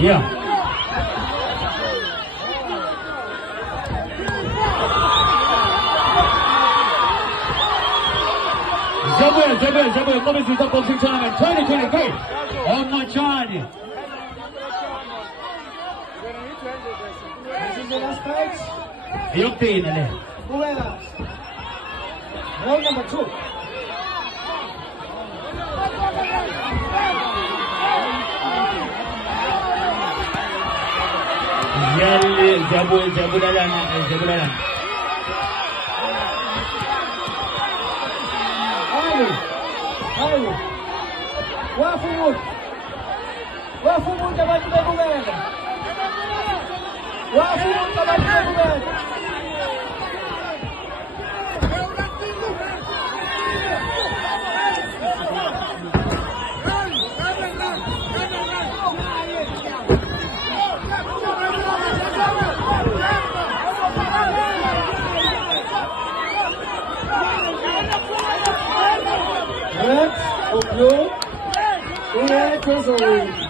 Yeah. Jabuel, come si sta posizionando? 2023 on my journey. This is the last fight. Yuktin, Whoever. Round number 2. Jabulan. Ayo. Wafumut kabati ba buganda. Wafumut kabati ba buganda. Red or blue, who goes away.